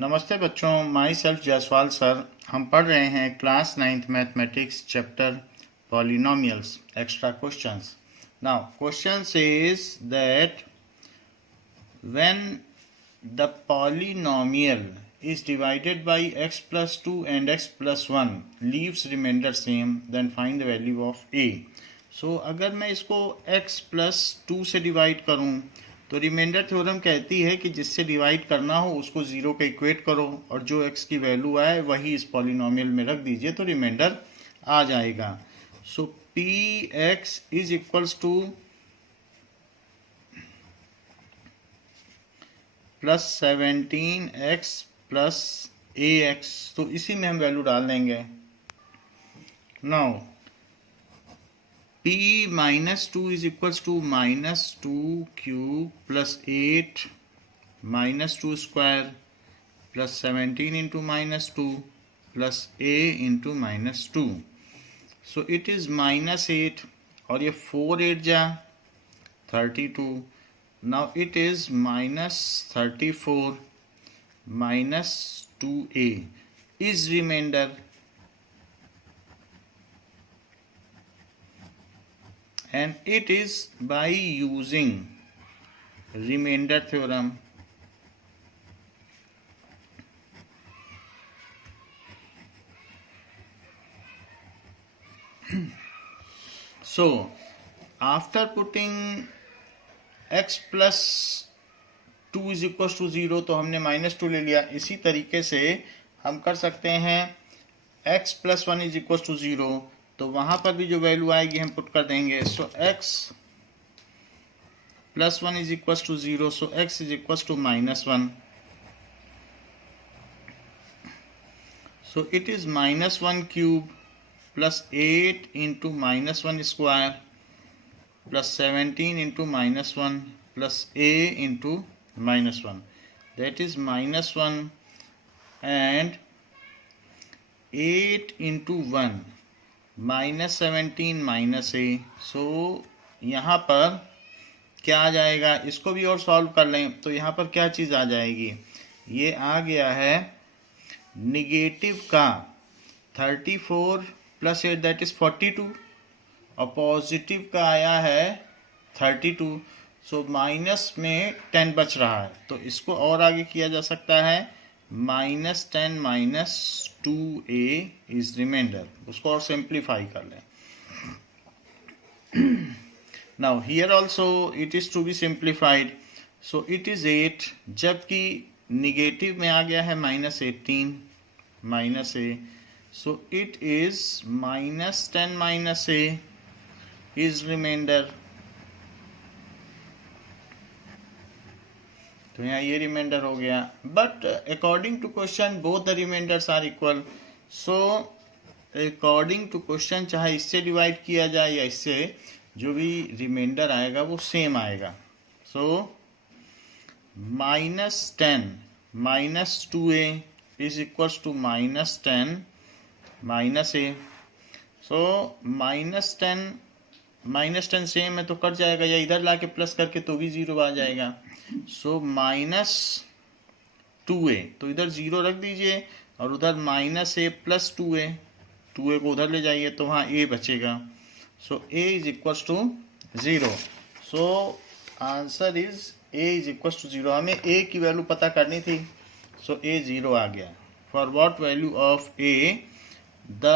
नमस्ते बच्चों, my self Jaiswal sir. हम पढ़ रहे हैं class 9th mathematics chapter polynomials extra questions. Now question says that when the polynomial is divided by x plus 2 and x plus 1 leaves remainder same, then find the value of a. So अगर मैं इसको x plus 2 से divide करूं तो remainder theorem कहती है कि जिससे डिवाइड करना हो उसको जीरो के इक्वेट करो और जो x की वैल्यू आए वही इस पॉलिनोमियल में रख दीजिए तो रिमाइंडर आ जाएगा। So p x is equals to plus 17x plus a x, तो इसी में हम वैल्यू डाल देंगे। Now p minus 2 is equals to minus 2 cube plus 8 minus 2 square plus 17 into minus 2 plus a into minus 2. So it is minus 8 और ये 4 8 जा 32. Now it is minus 34 minus 2a is remainder. And it is by using remainder theorem. So after putting x plus 2 is equals to 0 तो हमने -2 ले लिया। इसी तरीके से हम कर सकते हैं x plus 1 is equals to 0, तो वहां पर भी जो वैल्यू आएगी हम पुट कर देंगे। So x plus 1 is equal to 0, so x is equal to -1। So it is -1 cube plus 8 into -1 square plus 17 into -1 plus a into -1, that is -1 and 8 into 1 -17 minus a. So यहाँ पर क्या आ जाएगा, इसको भी और solve कर लें तो यहाँ पर क्या चीज़ आ जाएगी, ये आ गया है निगेटिव का 34 प्लस 8 दैट इज 42 और पॉजिटिव का आया है 32। सो माइनस में 10 बच रहा है तो इसको और आगे किया जा सकता है -10 माइनस 2a इज रिमाइंडर, उसको और सिंप्लीफाई कर लें। Now here also it is to be simplified, so it is 8 जबकि निगेटिव में आ गया है -18 minus a, so it is -10 minus a is reminder. तो यहाँ ये रिमाइंडर हो गया, but according to question both the reminders are equal. So according to question चाहे इससे डिवाइड किया जाए या इससे, जो भी रिमाइंडर आएगा वो सेम आएगा। So -10 minus 2a is equals to -10 minus a। So -10 same है तो कट जाएगा, या इधर लाके प्लस करके तो भी 0 आ जाएगा। सो -2a, तो इधर 0 रख दीजिए और उधर -a प्लस 2a को उधर ले जाइए तो वहाँ a बचेगा। So a is equals to 0। So answer is a is equals to 0। हमें a की वैल्यू पता करनी थी, सो a 0 आ गया। For what value of a the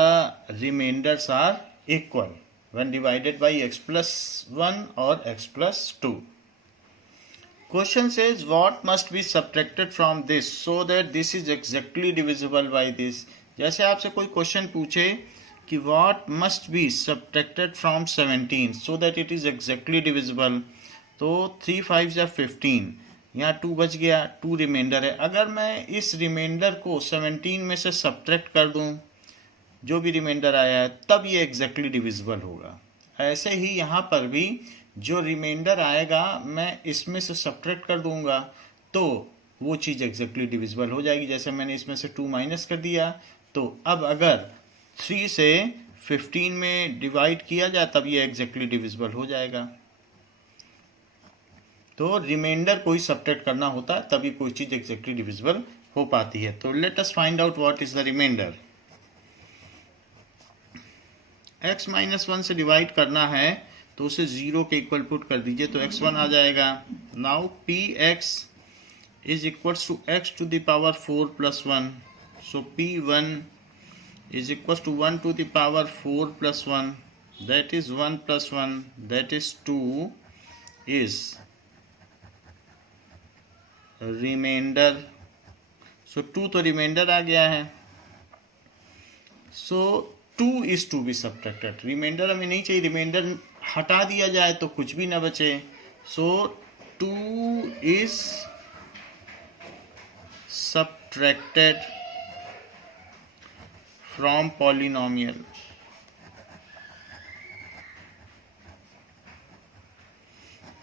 reminders are equal when divided by x plus 1 or x plus 2. Question says what must be subtracted from this so that this is exactly divisible by this. जैसे आपसे कोई question पूछे कि what must be subtracted from 17 so that it is exactly divisible, तो 3 5 या 15, यहाँ 2 बच गया, 2 रिमाइंडर है। अगर मैं इस रिमाइंडर को 17 में से सब्ट्रैक्ट कर दूँ, जो भी रिमाइंडर आया है, तब ये एग्जैक्टली डिविजिबल होगा। ऐसे ही यहाँ पर भी जो रिमाइंडर आएगा मैं इसमें से सब्ट्रैक्ट कर दूंगा तो वो चीज़ एग्जैक्टली डिविजिबल हो जाएगी। जैसे मैंने इसमें से 2 माइनस कर दिया, तो अब अगर 3 से 15 में डिवाइड किया जाए तब ये एग्जैक्टली डिविजिबल हो जाएगा। तो रिमाइंडर कोई सब्ट्रैक्ट करना होता है तभी कोई चीज एग्जैक्टली डिविजिबल हो पाती है। तो let us find out what is the reminder. x minus 1 से डिवाइड करना है तो उसे 0 के इक्वल पुट कर दीजिए तो x1 आ जाएगा। Now px is equals to x to the power 4 plus 1, so p1 is equals to 1 to the power 4 plus 1, that is 1 plus 1, that is 2 is reminder. So 2 तो रिमाइंडर आ गया है। So 2 is to be subtracted. Reminder हमें नहीं चाहिए, reminder हटा दिया जाए तो कुछ भी ना बचे। सो 2 इज सब्ट्रैक्टेड फ्रॉम पॉलिनोमियल।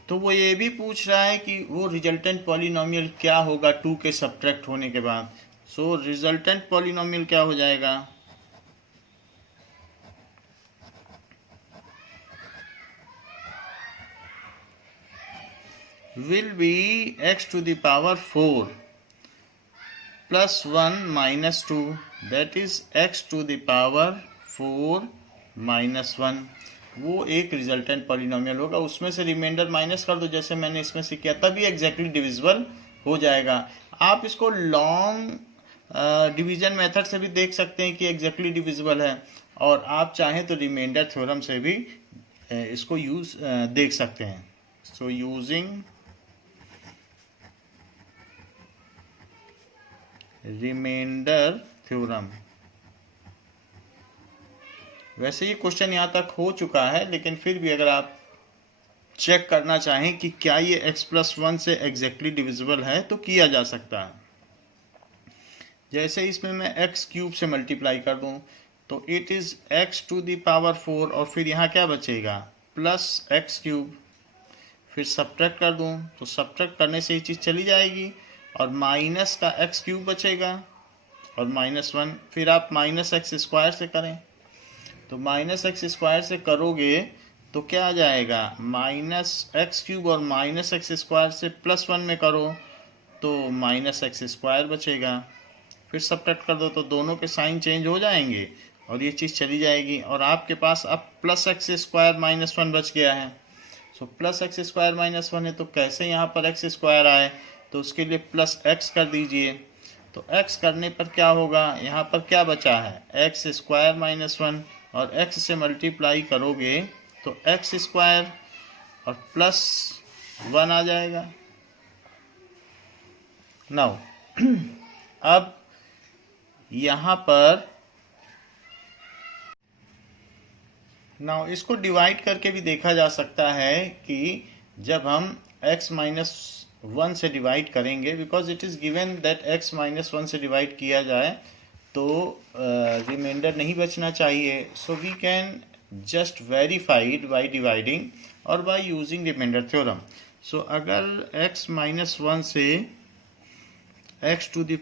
तो वो ये भी पूछ रहा है कि वो रिजल्टेंट पॉलिनोमियल क्या होगा 2 के सब्ट्रैक्ट होने के बाद। सो रिजल्टेंट पॉलिनोमियल क्या हो जाएगा, will be x to the power 4 plus 1 minus 2, that is x to the power 4 minus 1। वो एक रिजल्टेंट पॉलिनोमियल होगा, उसमें से रिमाइंडर माइनस कर दो जैसे मैंने इसमें से किया, तभी एग्जैक्टली डिविजिबल हो जाएगा। आप इसको लॉन्ग डिवीजन मेथड से भी देख सकते हैं कि एग्जैक्टली डिविजिबल है, और आप चाहें तो रिमाइंडर थ्योरम से भी इसको यूज देख सकते हैं। So using reminder theorem. वैसे ये क्वेश्चन यहाँ तक हो चुका है, लेकिन फिर भी अगर आप चेक करना चाहें कि क्या ये x प्लस 1 से एग्जैक्टली डिविजिबल है तो किया जा सकता है। जैसे इसमें मैं x क्यूब से मल्टीप्लाई कर दूं तो it is x to the power 4, और फिर यहाँ क्या बचेगा प्लस x क्यूब, फिर सब्ट्रैक्ट कर दूं तो सब्ट्रैक्ट करने से ये चीज़ चली जाएगी और माइनस का x क्यूब बचेगा और माइनस 1, फिर आप माइनस एक्स स्क्वायर से करें तो माइनस एक्स स्क्वायर से करोगे तो क्या आ जाएगा माइनस एक्स क्यूब, और माइनस एक्स स्क्वायर से प्लस 1 में करो तो माइनस एक्स स्क्वायर बचेगा, फिर सब्ट्रैक्ट कर दो तो दोनों के साइन चेंज हो जाएंगे और ये चीज़ चली जाएगी, और आपके पास अब प्लस एक्स स्क्वायर माइनस 1 बच गया है। So plus x square minus 1 है तो कैसे यहाँ पर एक्स स्क्वायर आए, तो उसके लिए प्लस एक्स कर दीजिए। तो x करने पर क्या होगा, यहाँ पर क्या बचा है एक्स स्क्वायर माइनस 1, और x से मल्टीप्लाई करोगे तो एक्स स्क्वायर और प्लस 1 आ जाएगा। नाउ अब यहाँ पर नाउ इसको डिवाइड करके भी देखा जा सकता है कि जब हम x माइनस 1 से डिवाइड करेंगे, because it is given that x minus 1 से डिवाइड किया जाए तो रिमाइंडर नहीं बचना चाहिए। So we can just verify it by dividing और by using reminder theorem. So अगर x माइनस 1 से x to the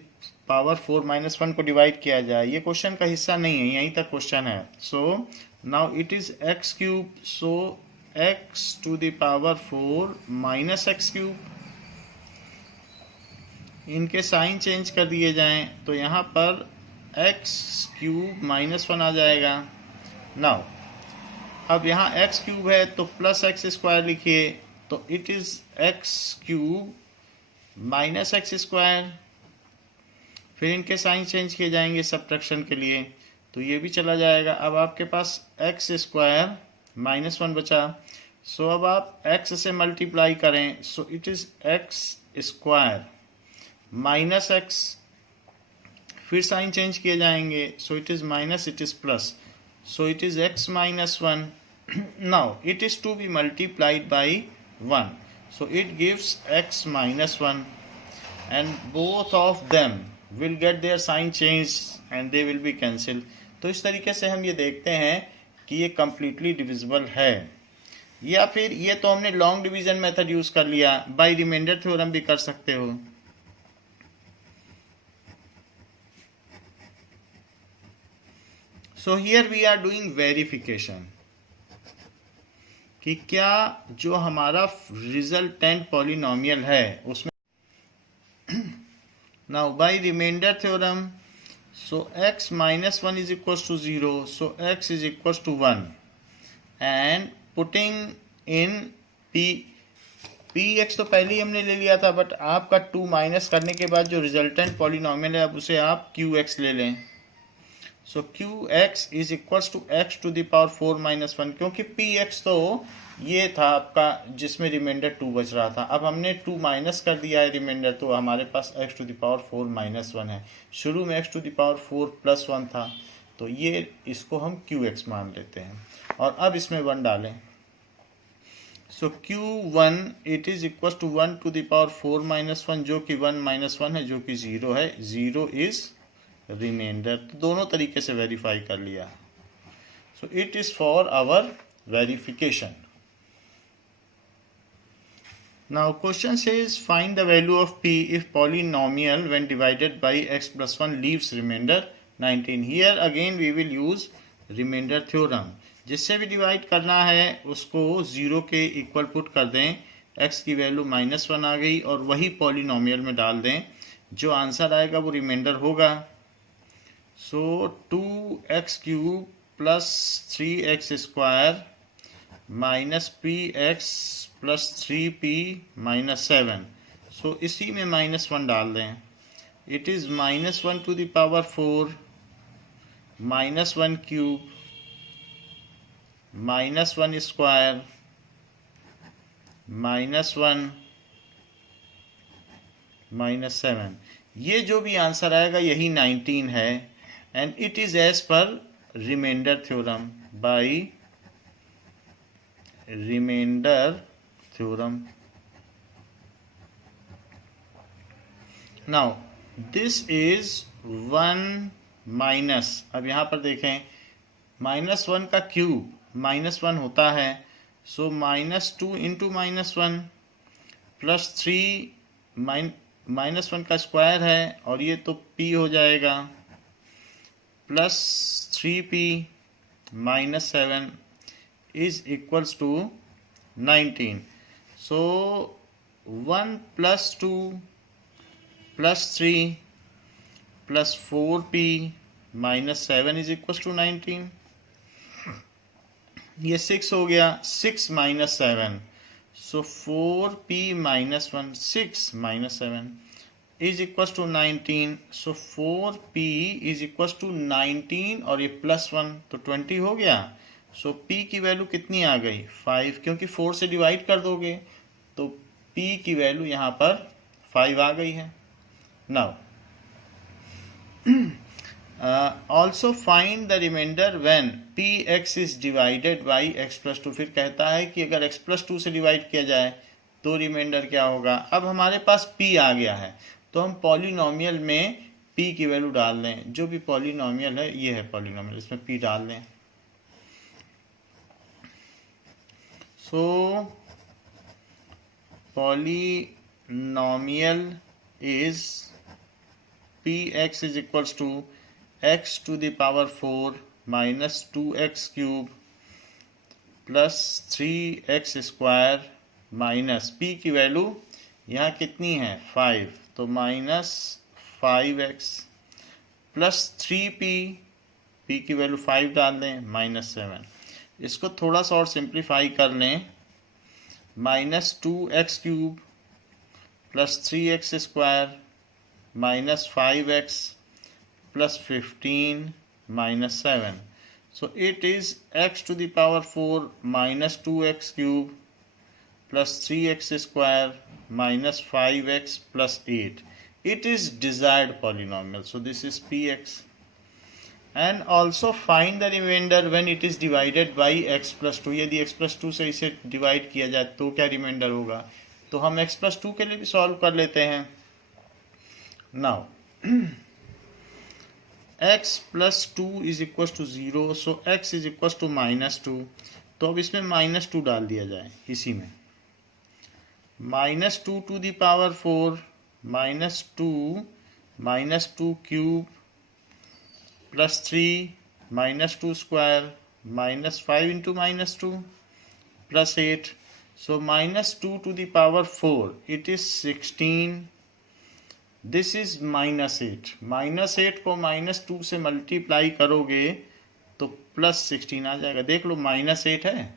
power 4 minus 1 को डिवाइड किया जाए, ये क्वेश्चन का हिस्सा नहीं है, यहीं तक क्वेश्चन है। So now it is x cube, so x to the power 4 minus x cube, इनके साइन चेंज कर दिए जाएं तो यहाँ पर x क्यूब माइनस 1 आ जाएगा। नाउ अब यहाँ x क्यूब है तो प्लस एक्स स्क्वायर लिखिए तो it is x cube minus x square, फिर इनके साइन चेंज किए जाएंगे सब्ट्रैक्शन के लिए तो ये भी चला जाएगा। अब आपके पास एक्स स्क्वायर माइनस 1 बचा, सो अब आप x से मल्टीप्लाई करें, so it is x square minus x, फिर साइन चेंज किए जाएंगे, so it is minus, it is plus, so it is x minus 1। Now it is to be multiplied by 1, so it gives x minus 1 and both of them will get their sign changed and they will be cancelled। तो इस तरीके से हम ये देखते हैं कि ये completely divisible है। या फिर ये तो हमने लॉन्ग डिवीजन मेथड यूज कर लिया, बाय रिमाइंडर थ्योरम भी कर सकते हो। So here we are doing verification कि क्या जो हमारा रिजल्टेंट पॉलिनोमियल है उसमें now by reminder theorem, so x minus 1 is equals to 0, so x is equals to 1, and putting in px तो पहले ही हमने ले लिया था, बट आपका 2 माइनस करने के बाद जो रिजल्टेंट पॉलिनोमियल है अब उसे आप qx ले लें। So qx is equals to x to the power 4 minus 1, क्योंकि px तो ये था आपका जिसमें रिमाइंडर 2 बच रहा था, अब हमने 2 माइनस कर दिया है रिमाइंडर, तो हमारे पास x to the power 4 minus 1 है। शुरू में x to the power 4 plus 1 था, तो ये इसको हम qx मान लेते हैं और अब इसमें 1 डालें। So q1 it is equal to 1 to the power 4 minus 1, जो कि 1 माइनस 1 है, जो कि 0 है। 0 इज रिमाइंडर, तो दोनों तरीके से वेरीफाई कर लिया। So it is for our verification. Now question says find the value of p if polynomial when divided by x plus 1 leaves remainder 19. Here again we will use remainder theorem. जिससे भी divide करना है उसको 0 के equal put कर दें, x की value -1 आ गई और वही पॉलिनोमियल में डाल दें, जो आंसर आएगा वो रिमाइंडर होगा। So 2x³ plus 3x square minus px plus 3p minus 7, so इसी में -1 डाल दें। It is -1 to the power 4 -1³ -1 square -1 -7, ये जो भी आंसर आएगा यही 19 है, and it is as per reminder theorem by reminder theorem. Now this is 1 minus, अब यहाँ पर देखें -1 का क्यूब -1 होता है, सो -2 इंटू -1 प्लस 3 -1 का स्क्वायर है और ये तो p हो जाएगा plus 3p minus 7 is equals to 19. So 1 plus 2 plus 3 plus 4p minus 7 is equals to 19. ये 6 हो गया, 6 minus 7, so 4p minus 1, 6 minus 7 is equals to 19. So 4p is equals to 19 और ये प्लस 1 तो 20 हो गया। सो p की वैल्यू कितनी आ गई 5, क्योंकि 4 से डिवाइड कर दोगे तो p की वैल्यू यहाँ पर 5 आ गई है। Now also find the reminder when px is divided by x plus 2। फिर कहता है कि अगर x प्लस 2 से डिवाइड किया जाए तो रिमाइंडर क्या होगा। अब हमारे पास p आ गया है तो हम पॉलिनोमियल में p की वैल्यू डाल दें, जो भी पॉलिनोमियल है ये है पॉलिनोमियल, इसमें p डाल दें। So polynomial is px is equals to x to the power 4 minus 2x³ plus 3x square minus p की वैल्यू यहाँ कितनी है 5, तो minus 5x plus 3p, p की वैल्यू 5 डाल दें माइनस 7। इसको थोड़ा सा और सिंप्लीफाई कर लें, -2x³ plus 3x square minus 5x plus 15 minus 7, so it is x to the power 4 minus 2x³ plus 3x square minus 5x plus 8. It is desired polynomial, so this is px. And also find the reminder when it is divided by x plus 2। यदि x plus 2 से इसे divide किया जाए तो क्या reminder होगा, तो हम x प्लस 2 के लिए भी सॉल्व कर लेते हैं। Now x plus 2 is equal to 0, so x is equal to -2, तो अब इसमें -2 डाल दिया जाए, इसी में -2 to the power 4 -2 plus 3 -2 square -5 into -2 plus 8. So minus 2 to the power 4, it is 16. This is minus 8. Minus 8 को minus 2 से मल्टीप्लाई करोगे तो प्लस 16 आ जाएगा. देख लो माइनस 8 है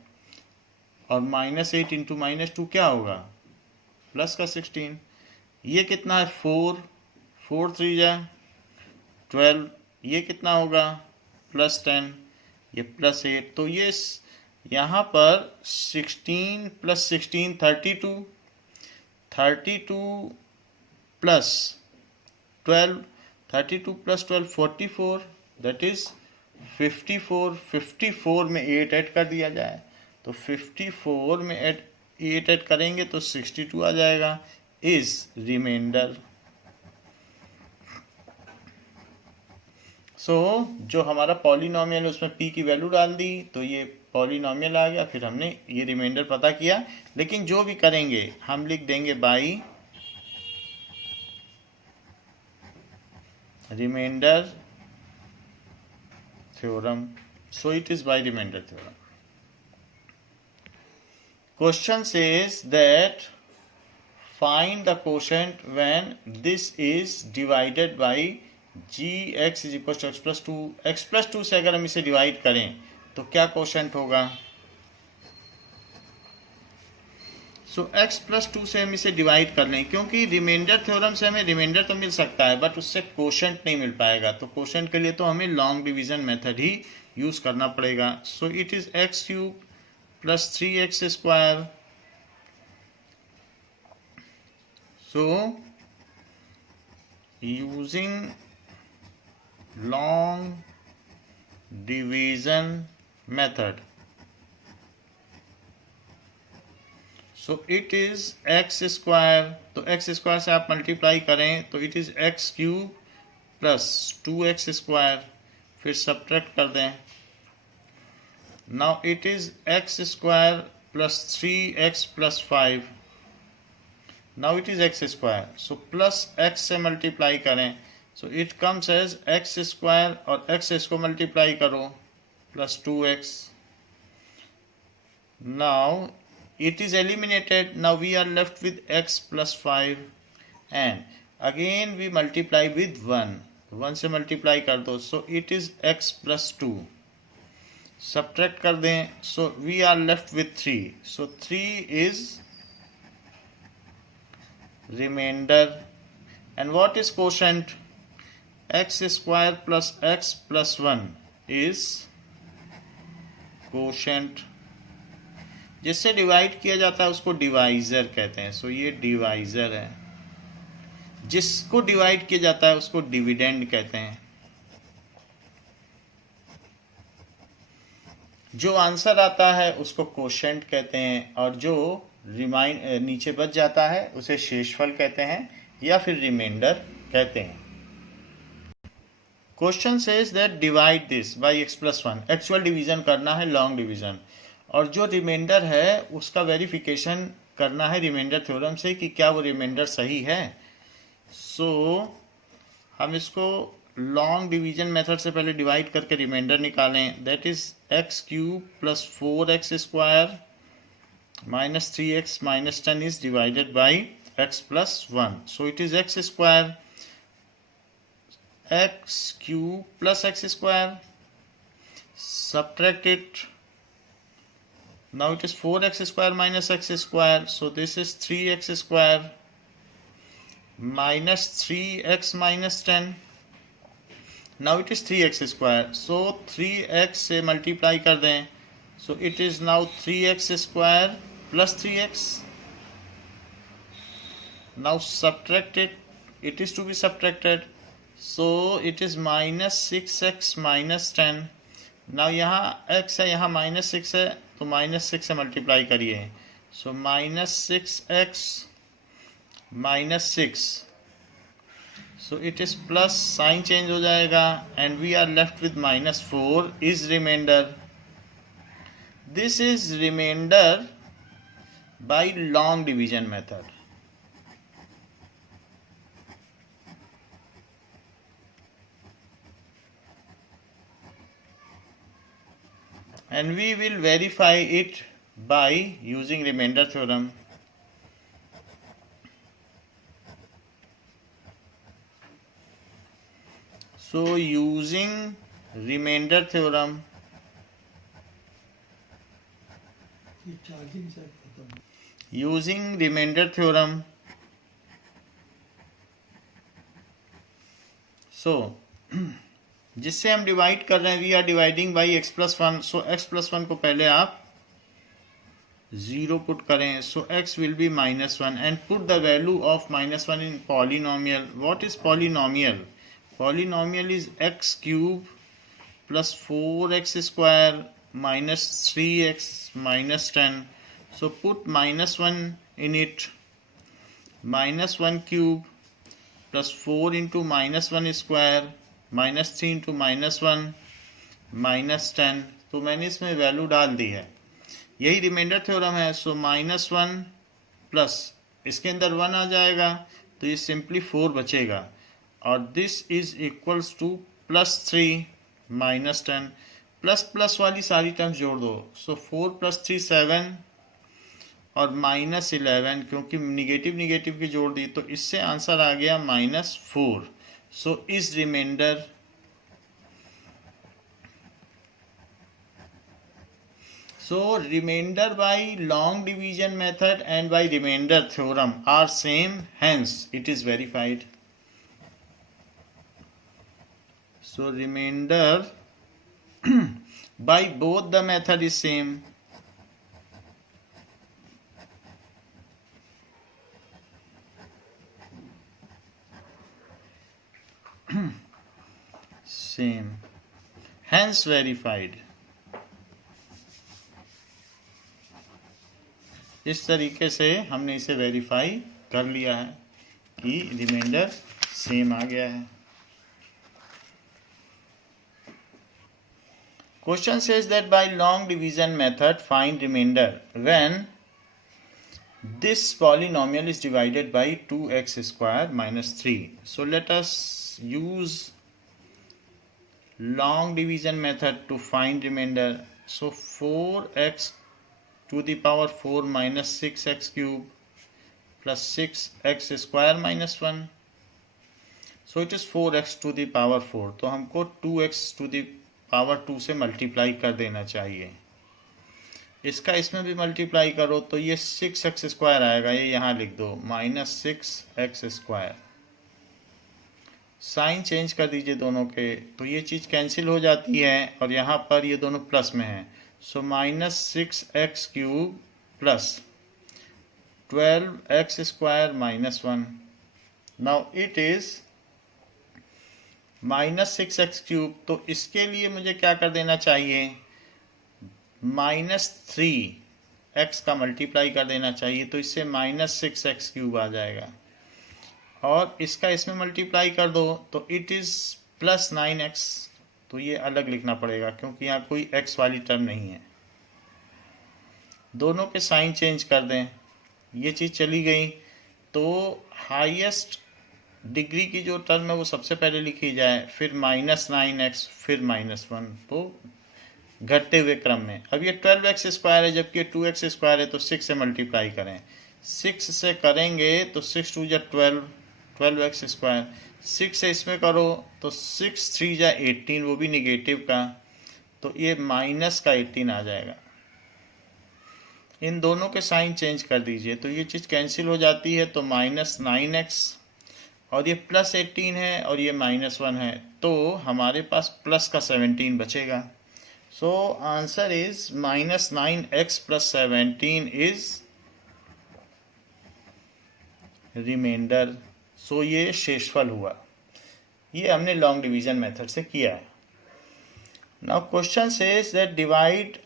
और माइनस 8 इंटू माइनस 2 क्या होगा, प्लस का 16. ये कितना है 4, 4 3 जा 12. ये कितना होगा प्लस 10, ये प्लस 8. तो ये यहाँ पर 16 plus 16 32, 32 plus 12, 32 plus 12 44, that is 54. 54 में 8 ऐड कर दिया जाए तो 54 में 8 ऐड करेंगे तो 62 आ जाएगा. Is reminder. सो जो हमारा पॉलिनोमियल उसमें p की वैल्यू डाल दी तो ये पॉलिनोमियल आ गया. फिर हमने ये रिमाइंडर पता किया. लेकिन जो भी करेंगे हम लिख देंगे by remainder theorem. So it is by reminder theorem. Question says that find the quotient when this is divided by gx is equal to x plus 2. x plus 2 से अगर हम इसे डिवाइड करें तो क्या क्वोशंट होगा. सो x प्लस 2 से हम इसे डिवाइड कर लें क्योंकि रिमाइंडर थ्योरम से हमें रिमाइंडर तो मिल सकता है बट उससे क्वोशंट नहीं मिल पाएगा. तो क्वोशंट के लिए तो हमें लॉन्ग डिवीजन मेथड ही यूज करना पड़ेगा. सो it is x cube plus 3x square. So using long division method, so it is x square. तो x square से आप मल्टीप्लाई करें तो it is x cube plus 2x square. फिर subtract कर दें. Now it is x square plus 3x plus 5. Now it is x square. So plus x से multiply करें. So it comes as x square और x इसको multiply करो plus 2x. Now it is eliminated. Now we are left with x plus 5 and again we multiply with 1. 1 से multiply कर दो. So it is x plus 2. Subtract कर दें. So we are left with 3. So 3 is remainder. And what is quotient. X square plus x plus 1 is quotient. जिससे divide किया जाता है उसको डिवाइजर कहते हैं. सो ये डिवाइजर है. जिसको डिवाइड किया जाता है उसको डिविडेंड कहते हैं. जो आंसर आता है उसको क्वोशंट कहते हैं और जो नीचे बच जाता है उसे शेषफल कहते हैं या फिर रिमाइंडर कहते हैं. Question says that divide this by x plus 1. Actual division करना है लॉन्ग डिवीजन और जो रिमाइंडर है उसका वेरिफिकेशन करना है रिमाइंडर थ्योरम से कि क्या वो रिमाइंडर सही है. सो हम इसको लॉन्ग डिवीजन मेथड से पहले डिवाइड करके रिमाइंडर निकालें. That is x cube plus 4x square minus 3x minus 10 is divided by x plus 1. So it is x square x cube plus x square. Subtract it. Now it is 4x square minus x square. So this is 3x square minus 3x minus 10. Now it is 3x square. So 3x से multiply कर दें. So it is now 3x square plus 3x. Now subtract it. It is to be subtracted. So it is minus 6x minus 10. Now यहाँ x है यहाँ minus 6 है तो minus 6 से multiply करिए. So minus 6x minus 6. So it is plus, sign change हो जाएगा and we are left with minus 4 is remainder. This is remainder by long division method. And we will verify it by using remainder theorem. So using remainder theorem, so जिससे हम divide कर रहे हैं, we are dividing by x plus one. So x plus one को पहले आप 0 put करें. So x will be -1 and put the value of -1 in polynomial. What is polynomial? Polynomial is x cube plus 4x square minus 3x minus 10. So put -1 in it. -1 cube plus 4 into -1 square minus 3 into -1 minus 10. तो मैंने इसमें value डाल दी है. यही remainder theorem है. सो -1 plus इसके अंदर 1 आ जाएगा तो ये सिंपली 4 बचेगा और this is equals to +3 minus 10. Plus plus वाली सारी टर्म्स जोड़ दो. सो 4 + 3 7 और -11 क्योंकि निगेटिव निगेटिव की जोड़ दी तो इससे आंसर आ गया -4. So is remainder remainder by long division method and by remainder theorem are same, hence it is verified. So remainder by both the method is same. Same, hence verified. इस तरीके से हमने इसे वेरीफाई कर लिया है कि रिमाइंडर सेम आ गया है. Question says that by long division method find remainder when this polynomial is divided by 2x square minus 3. So let us use long division method to find remainder. So 4x to the power 4 minus 6x cube plus 6x square minus 1. So it is 4x to the power 4. तो हमको 2x to the power 2 से multiply कर देना चाहिए. इसका इसमें भी multiply करो तो ये 6x स्क्वायर आएगा. ये यहाँ लिख दो -6x स्क्वायर. साइन चेंज कर दीजिए दोनों के तो ये चीज़ कैंसिल हो जाती है और यहाँ पर ये दोनों प्लस में हैं. सो -6x cube plus 12x square -1. Now it is -6x cube. तो इसके लिए मुझे क्या कर देना चाहिए? -3x का मल्टीप्लाई कर देना चाहिए तो इससे -6x क्यूब आ जाएगा और इसका इसमें मल्टीप्लाई कर दो तो इट इज़ +9x. तो ये अलग लिखना पड़ेगा क्योंकि यहाँ कोई x वाली टर्म नहीं है. दोनों के साइन चेंज कर दें. ये चीज़ चली गई तो हाईएस्ट डिग्री की जो टर्म है वो सबसे पहले लिखी जाए, फिर -9x फिर -1. तो घटते हुए क्रम में. अब ये 12x स्क्वायर है जबकि 2x स्क्वायर है तो 6 से मल्टीप्लाई करें. 6 से करेंगे तो 6 2 = 12, 12x स्क्वायर. 6 से इसमें करो तो 6 3 = 18, वो भी निगेटिव का तो ये माइनस का 18 आ जाएगा. इन दोनों के साइन चेंज कर दीजिए तो ये चीज़ कैंसिल हो जाती है तो -9x और ये +18 है और ये -1 है तो हमारे पास प्लस का 17 बचेगा. So answer is -9x + 17 is reminder. So ये शेषफल हुआ. ये हमने लॉन्ग डिवीजन मेथड से किया है. Now question says that divide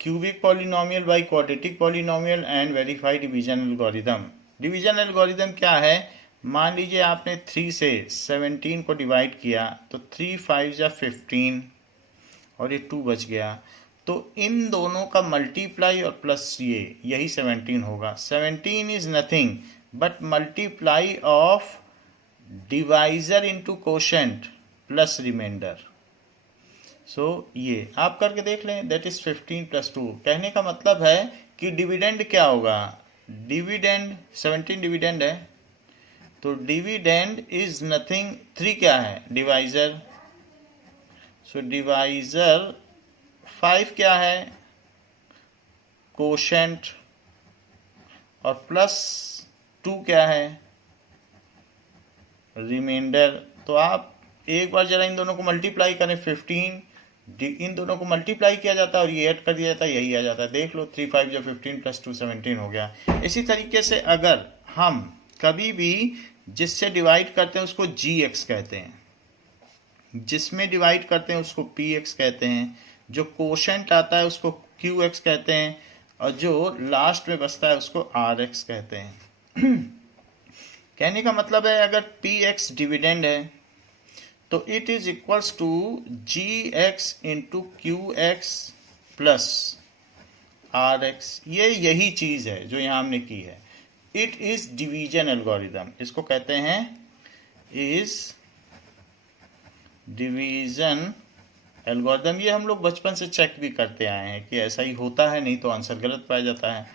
cubic polynomial by quadratic polynomial and verify division algorithm. Division algorithm क्या है? मान लीजिए आपने 3 से 17 को डिवाइड किया तो 3 5 = 15 और ये 2 बच गया. तो इन दोनों का मल्टीप्लाई और प्लस यही 17 होगा. 17 is nothing but multiply of divisor into quotient plus reminder. So ये आप करके देख लें, दैट इज 15 + 2। कहने का मतलब है कि डिविडेंड क्या होगा, डिविडेंड 17 डिविडेंड है, तो डिविडेंड इज नथिंग, 3 क्या है डिवाइजर, सो डिवाइजर 5 क्या है कोशेंट, और +2 क्या है रिमाइंडर। तो आप एक बार जरा इन दोनों को मल्टीप्लाई करें, 15 इन दोनों को मल्टीप्लाई किया जाता है और ये ऐड कर दिया जाता है, यही आ जाता है। देख लो 3 5 जो 15 + 2 17 हो गया। इसी तरीके से अगर हम कभी भी जिससे डिवाइड करते हैं उसको gx कहते हैं, जिसमें डिवाइड करते हैं उसको px कहते हैं, जो कोशेंट आता है उसको qx कहते हैं, और जो लास्ट में बचता है उसको rx कहते हैं। कहने का मतलब है अगर px डिविडेंड है तो it is equals to gx into qx plus rx। ये यही चीज है जो यहां हमने की है। इट इज डिवीजन एल्गोरिदम, इसको कहते हैं इज डिवीजन एल्गोरिदम। ये हम लोग बचपन से चेक भी करते आए हैं कि ऐसा ही होता है, नहीं तो आंसर गलत पाया जाता है।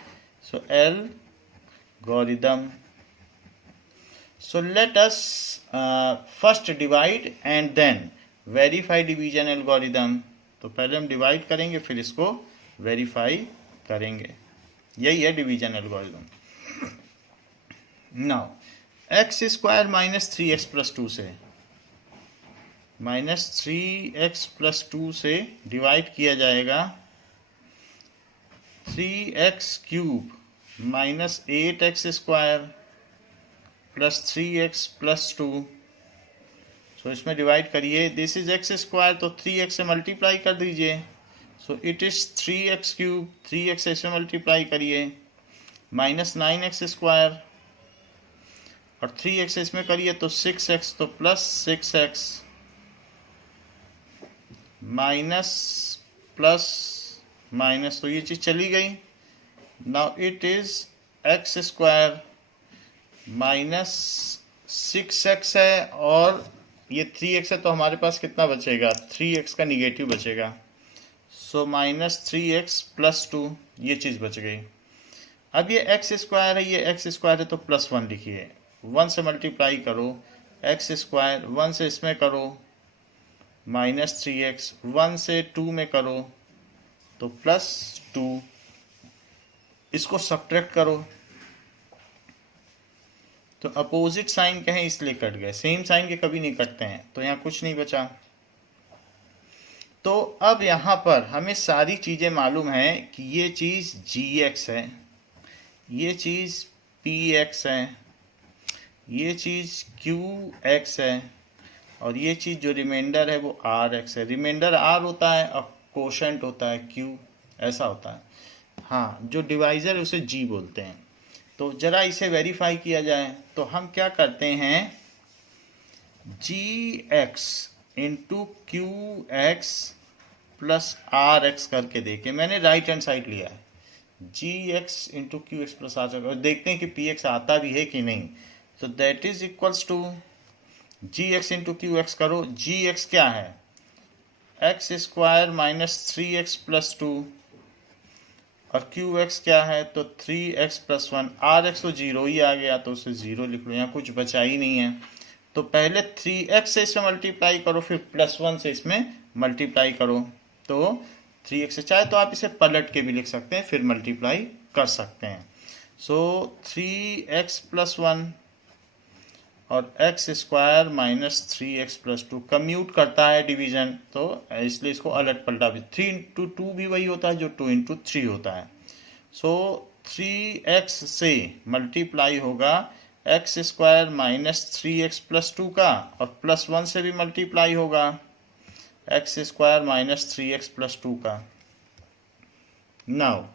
सो algorithm, so let us first divide and then verify division algorithm। तो पहले हम डिवाइड करेंगे फिर इसको वेरीफाई करेंगे, यही है division algorithm. Now x² - 3x + 2 से -3x + 2 से डिवाइड किया जाएगा 3x³ - 8x² + 3x + 2। सो इसमें डिवाइड करिए, दिस इज x² तो 3x से मल्टीप्लाई कर दीजिए, सो इट इज 3x³ 3x से इसमें मल्टीप्लाई करिए, -9x² और 3x से इसमें करिए तो 6x, तो +6x माइनस प्लस माइनस, तो ये चीज चली गई। Now it is x² -6x है और ये 3x है, तो हमारे पास कितना बचेगा 3x का निगेटिव बचेगा, सो -3x + 2 ये चीज़ बच गई। अब ये x² है, ये x² है तो +1 लिखिए, 1 से मल्टीप्लाई करो, x² 1 से इसमें करो -3x, 1 से 2 में करो तो +2, इसको सब्ट्रैक्ट करो तो अपोजिट साइन कहें इसलिए कट गए, सेम साइन के कभी नहीं कटते हैं, तो यहाँ कुछ नहीं बचा। तो अब यहाँ पर हमें सारी चीज़ें मालूम है कि ये चीज़ gx है, ये चीज़ px है, ये चीज़ qx है, और ये चीज़ जो रिमाइंडर है वो rx है। रिमाइंडर r होता है और कोशेंट होता है q, ऐसा होता है। हाँ, जो डिवाइज़र है उसे g बोलते हैं। तो जरा इसे वेरीफाई किया जाए तो हम क्या करते हैं, gx into qx plus rx करके देखें। मैंने राइट हैंड साइड लिया है, gx into qx plus rx, और देखते हैं कि px आता भी है कि नहीं। तो that is equals to gx into qx करो, gx क्या है x² - 3x + 2 और qx क्या है तो 3x + 1, rx तो 0 ही आ गया तो उसे 0 लिख लो, यहाँ कुछ बचा ही नहीं है। तो पहले 3x से इसमें मल्टीप्लाई करो, फिर +1 से इसमें मल्टीप्लाई करो, तो 3x से, चाहे तो आप इसे पलट के भी लिख सकते हैं, फिर मल्टीप्लाई कर सकते हैं। सो 3x + 1 और x² - 3x + 2 कम्यूट करता है डिवीजन, तो इसलिए इसको अलट पलटा भी, 3 × 2 भी वही होता है जो 2 × 3 होता है। सो 3x से मल्टीप्लाई होगा x² - 3x + 2 का, और +1 से भी मल्टीप्लाई होगा x² - 3x + 2 का। नाउ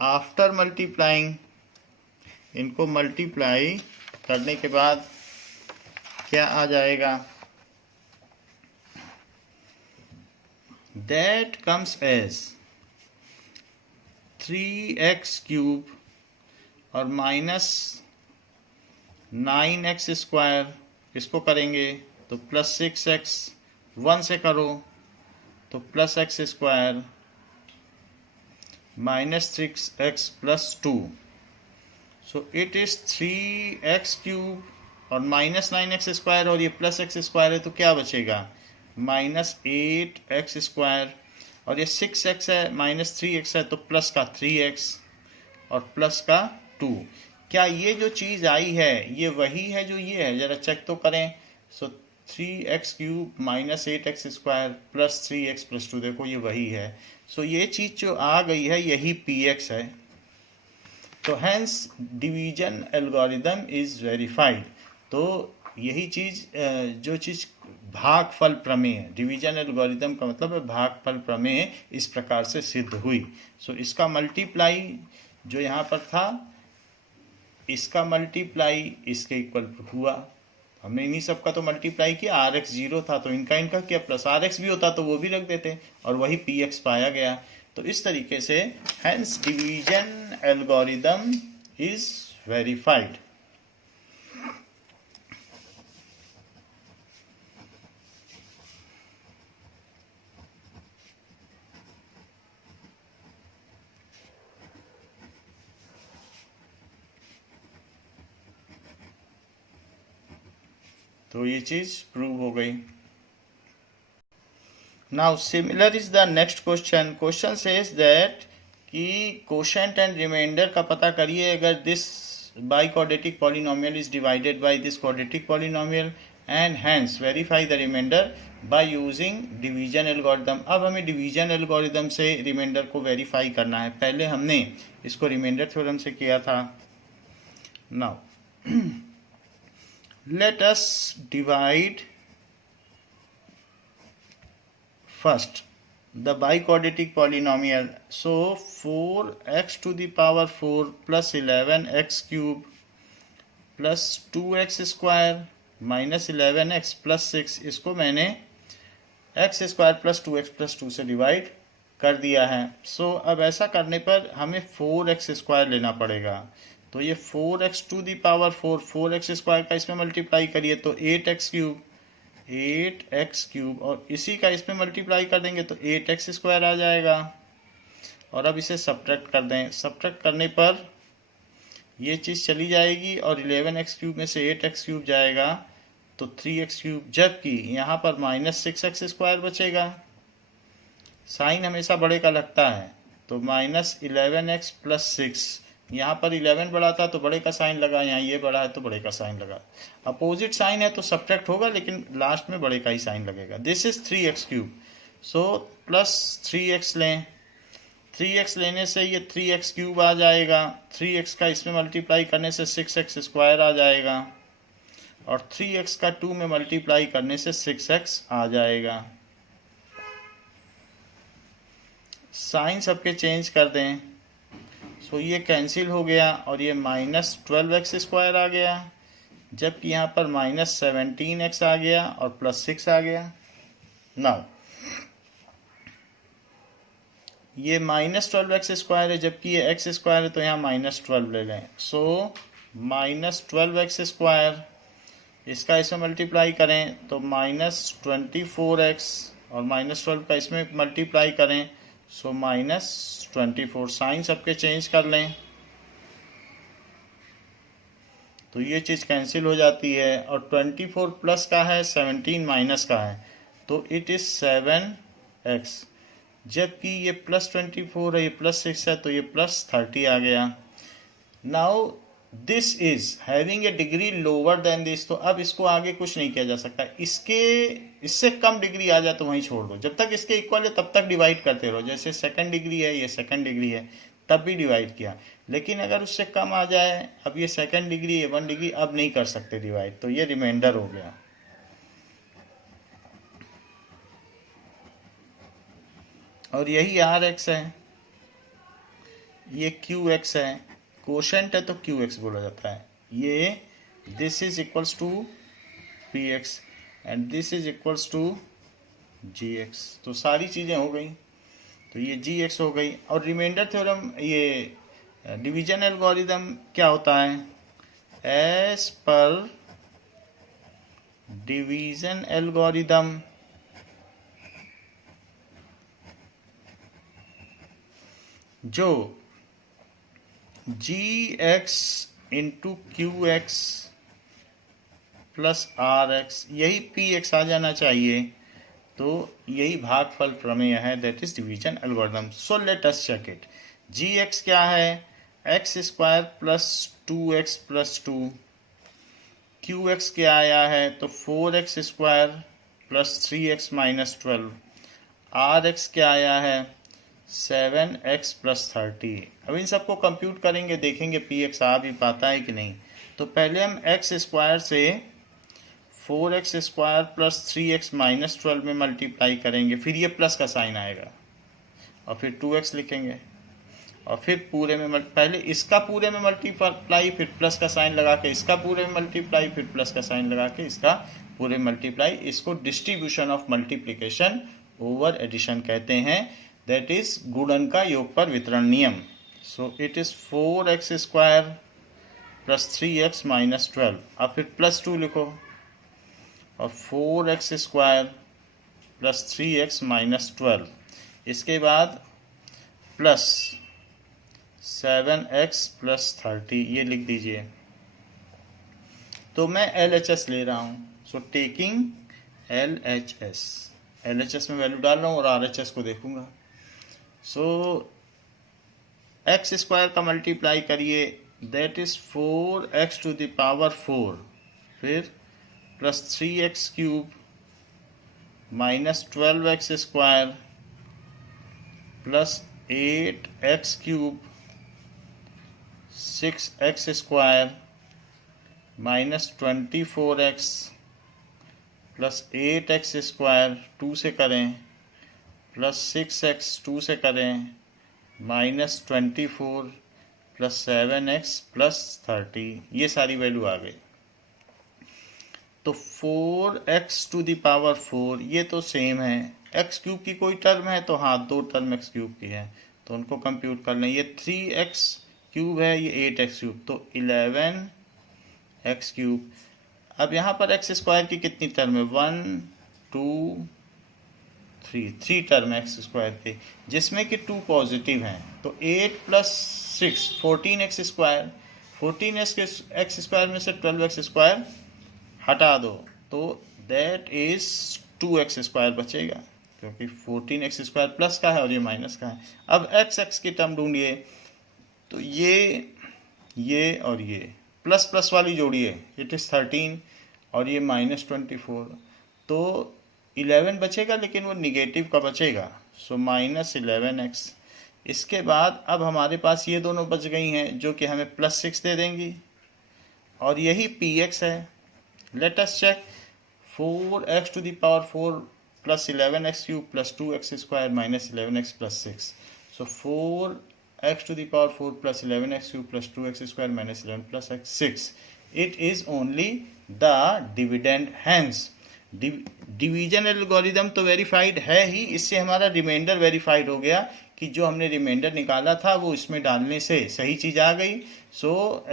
आफ्टर मल्टीप्लाइंग, इनको मल्टीप्लाई करने के बाद क्या आ जाएगा, दैट कम्स एज 3x³ और -9x², इसको करेंगे तो +6x, 1 से करो तो plus x square minus 3x plus 2, so it is 3x cube और माइनस 9x स्क्वायर और ये प्लस एक्स स्क्वायर है तो क्या बचेगा माइनस 8x स्क्वायर, और ये 6x है माइनस 3x है तो प्लस का 3x और प्लस का 2। क्या ये जो चीज़ आई है ये वही है जो ये है, जरा चेक तो करें। सो 3x cube minus 8x square plus 3x plus 2, देखो ये वही है। सो ये चीज़ जो आ गई है यही px है। तो hence division algorithm is verified. तो यही चीज़ जो चीज़ भागफल प्रमेय, डिवीजन एल्गोरिदम का मतलब है भागफल प्रमेय, इस प्रकार से सिद्ध हुई। सो इसका मल्टीप्लाई जो यहाँ पर था, इसका मल्टीप्लाई इसके इक्वल हुआ। हमने इन्हीं सब का तो मल्टीप्लाई किया, आर एक्स 0 था तो इनका किया, प्लस आर एक्स भी होता तो वो भी रख देते और वही पी एक्स पाया गया। तो इस तरीके से hence division algorithm is verified. तो ये चीज प्रूव हो गई। Now similar is the next question. Question says that कि कोशेंट एंड रिमाइंडर का पता करिए अगर this biquadratic polynomial is divided by this quadratic polynomial, and hence verify the remainder by using division algorithm. अब हमें division algorithm से remainder को verify करना है। पहले हमने इसको रिमाइंडर थ्योरम से किया था। Now let us divide first the biquadratic polynomial. So 4x to the power 4 plus 11x cube plus 2x square minus 11x plus 6, इसको मैंने x square plus 2x plus 2 से डिवाइड कर दिया है। सो अब ऐसा करने पर हमें 4x स्क्वायर लेना पड़ेगा। तो ये 4x to the power 4, 4x square का इसमें मल्टीप्लाई करिए तो 8x क्यूब और इसी का इसमें मल्टीप्लाई कर देंगे तो 8x स्क्वायर आ जाएगा। और अब इसे सब्ट्रैक्ट कर दें, सब्ट्रैक्ट करने पर ये चीज़ चली जाएगी और 11x क्यूब में से 8x क्यूब जाएगा तो 3x क्यूब, जबकि यहाँ पर माइनस 6x स्क्वायर बचेगा। साइन हमेशा बड़े का लगता है तो माइनस 11x प्लस 6, यहाँ पर 11 बड़ा था तो बड़े का साइन लगा, यहाँ ये बड़ा है तो बड़े का साइन लगा। अपोजिट साइन है तो सब्ट्रैक्ट होगा लेकिन लास्ट में बड़े का ही साइन लगेगा। This is 3x cube, so plus 3x लें, 3x लेने से ये 3x क्यूब आ जाएगा, 3x का इसमें मल्टीप्लाई करने से 6x स्क्वायर आ जाएगा और 3x का 2 में मल्टीप्लाई करने से 6x आ जाएगा। साइन सबके चेंज कर दें, सो ये कैंसिल हो गया और ये माइनस 12x स्क्वायर आ गया, जबकि यहाँ पर माइनस 17x आ गया और प्लस 6 आ गया। नाउ ये माइनस 12x स्क्वायर है जबकि ये x स्क्वायर है तो यहाँ माइनस 12 ले लें। सो माइनस 12x स्क्वायर, इसका इसमें मल्टीप्लाई करें तो माइनस 24x और माइनस 12 का इसमें मल्टीप्लाई करें सो माइनस 24। साइन सबके चेंज कर लें तो ये चीज़ कैंसिल हो जाती है और 24 प्लस का है 17 माइनस का है तो इट इज 7x, जबकि ये प्लस 24 है, ये प्लस 6 है तो ये प्लस 30 आ गया। Now this is having a degree lower than this, तो अब इसको आगे कुछ नहीं किया जा सकता। इससे कम डिग्री आ जाए तो वहीं छोड़ दो, जब तक इसके इक्वल है तब तक डिवाइड करते रहो। जैसे सेकंड डिग्री है, ये सेकंड डिग्री है, तब भी डिवाइड किया, लेकिन अगर उससे कम आ जाए, अब ये सेकंड डिग्री है 1 डिग्री, अब नहीं कर सकते डिवाइड, तो ये रिमाइंडर हो गया। और यही आर एक्स है, ये क्यू एक्स है, कोशेंट है तो क्यू एक्स बोला जाता है। ये this is equals to P X and this is equals to G X. तो सारी चीज़ें हो गई, तो ये जी एक्स हो गई। और रिमाइंडर थ्योरम, ये डिवीजन एल्गोरिदम क्या होता है, एज पर डिवीजन एल्गोरिदम जो g x into q x plus r x, यही पी एक्स आ जाना चाहिए। तो यही भागफल प्रमेय है, that is division algorithm. So let us check it. G x क्या है? X square plus 2x plus 2। Q x क्या आया है? तो 4x square plus 3x minus 12। R x क्या आया है? 7x plus 30। अब इन सबको कंप्यूट करेंगे, देखेंगे पी एक्स आ भी पाता है कि नहीं। तो पहले हम एक्स स्क्वायर से 4x square plus 3x minus 12 में मल्टीप्लाई करेंगे, फिर ये प्लस का साइन आएगा और फिर 2x लिखेंगे और फिर पूरे में पहले इसका पूरे में मल्टीप्लाई, फिर प्लस का साइन लगा के इसका पूरे में मल्टीप्लाई, फिर प्लस का साइन लगा के इसका पूरे मल्टीप्लाई। इसको distribution of multiplication over addition कहते हैं, दैट इज गुणन का योग पर वितरण नियम। सो it is 4x square plus 3x minus 12। अब फिर प्लस 2 लिखो और 4x square plus 3x minus 12। इसके बाद प्लस 7x प्लस 30, ये लिख दीजिए। तो मैं LHS ले रहा हूँ। सो टेकिंग LHS में वैल्यू डाल रहा हूँ और RHS को देखूंगा। सो x स्क्वायर का मल्टीप्लाई करिए, that is 4x to the power 4, फिर plus 3x cube minus 12x square plus 8x cube 6x square minus 24x plus 8x square 2 से करें प्लस 6x 2 से करें माइनस 24 प्लस 7x प्लस 30। ये सारी value आ गई। तो 4x टू द पावर 4 ये तो सेम है। एक्स क्यूब की कोई टर्म है तो हाँ, दो टर्म एक्स क्यूब की है तो उनको कंप्यूट कर लें। ये 3x क्यूब है, ये 8x क्यूब, तो 11x क्यूब। अब यहाँ पर एक्स स्क्वायर की कितनी टर्म है? 1 2 3 टर्म एक्स स्क्वायर के, जिसमें कि 2 पॉजिटिव हैं। तो 8 plus 6 14x square. 14x square में से 12x स्क्वायर हटा दो तो दैट इज 2x स्क्वायर बचेगा, क्योंकि 14x स्क्वायर प्लस का है और ये माइनस का है। अब x की टर्म ढूंढिए, तो ये और ये प्लस प्लस वाली जोड़िए, इट इज 13 और ये माइनस 24, तो 11 बचेगा, लेकिन वो निगेटिव का बचेगा। So minus 11x। इसके बाद अब हमारे पास ये दोनों बच गई हैं जो कि हमें प्लस 6 दे देंगी और यही px है। Let us check. 4x to the power 4 plus 11x cube plus 2x square minus 11x plus 6। So 4x to the power 4 plus 11x cube plus 2x square minus 11 plus x 6. It is only the dividend. Hence division algorithm तो verified है ही, इससे हमारा reminder verified हो गया कि जो हमने reminder निकाला था वो इसमें डालने से सही चीज आ गई। सो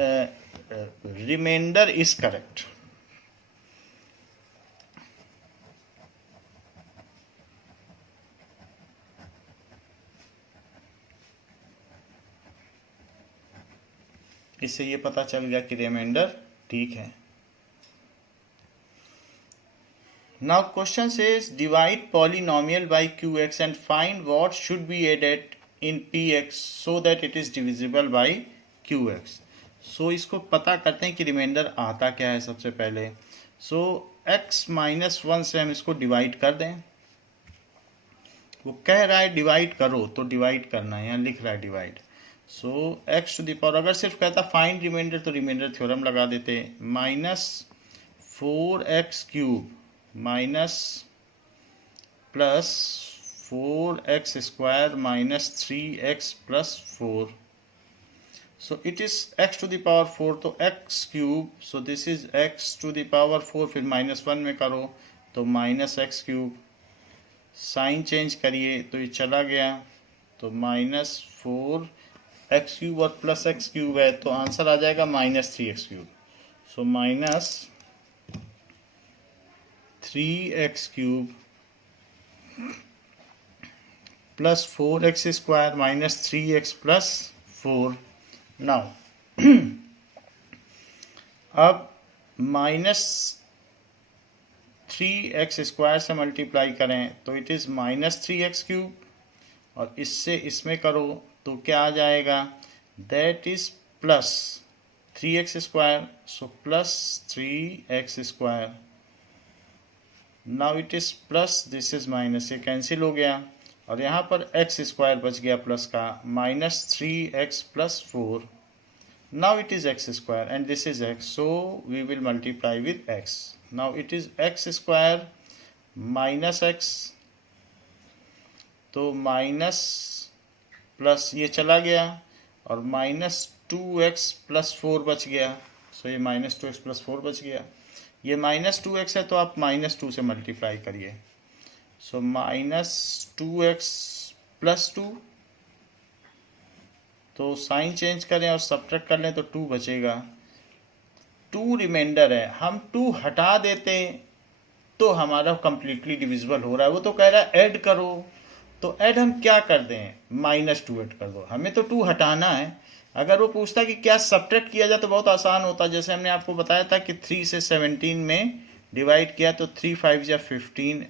रिमाइंडर इज करेक्ट। इससे ये पता चल गया कि रिमाइंडर ठीक है। Now question says divide polynomial by qx and find what should be added in px so that it is divisible by qx. So इसको पता करते हैं कि रिमाइंडर आता क्या है सबसे पहले। So x माइनस 1 से हम इसको डिवाइड कर दें। वो कह रहा है डिवाइड करो तो डिवाइड करना है, यहाँ लिख रहा है divide. So x to the power, अगर सिर्फ कहता फाइंड रिमाइंडर तो रिमाइंडर थ्योरम लगा देते। Minus 4x cube minus plus 4x square minus 3x plus 4। So it is x to the power 4, तो x cube, so this is x to the power 4, फिर minus 1 में करो तो minus x cube. Sign change करिए तो ये चला गया, तो माइनस 4x क्यूब और प्लस x क्यूब है तो आंसर आ जाएगा minus 3x cube. So minus 3x cube plus 4x² minus 3x plus 4। Now अब माइनस 3x² से मल्टीप्लाई करें तो इट इज़ माइनस 3x³ और इससे इसमें करो तो क्या आ जाएगा, that is plus 3x², so plus 3x²। Now it is plus, this is minus, ये कैंसिल हो गया और यहाँ पर x² बच गया प्लस का, minus 3x plus 4। Now it is x² and this is x, so we will multiply with x। Now it is x² minus x, तो माइनस प्लस ये चला गया और माइनस 2x प्लस 4 बच गया, सो ये माइनस 2x प्लस 4 बच गया। ये माइनस 2x है तो आप माइनस 2 से मल्टीप्लाई करिए, सो माइनस 2x प्लस 2, तो साइन चेंज करें और सब्ट्रैक्ट कर लें तो 2 बचेगा। 2 रिमाइंडर है, हम 2 हटा देते तो हमारा कंप्लीटली डिविजिबल हो रहा है। वो तो कह रहा है ऐड करो, तो ऐड हम क्या कर दें, माइनस 2 ऐड कर दो, हमें तो 2 हटाना है। अगर वो पूछता कि क्या सब्ट्रैक्ट किया जाए तो बहुत आसान होता, जैसे हमने आपको बताया था कि 3 से 17 में डिवाइड किया तो 3 5 या 15,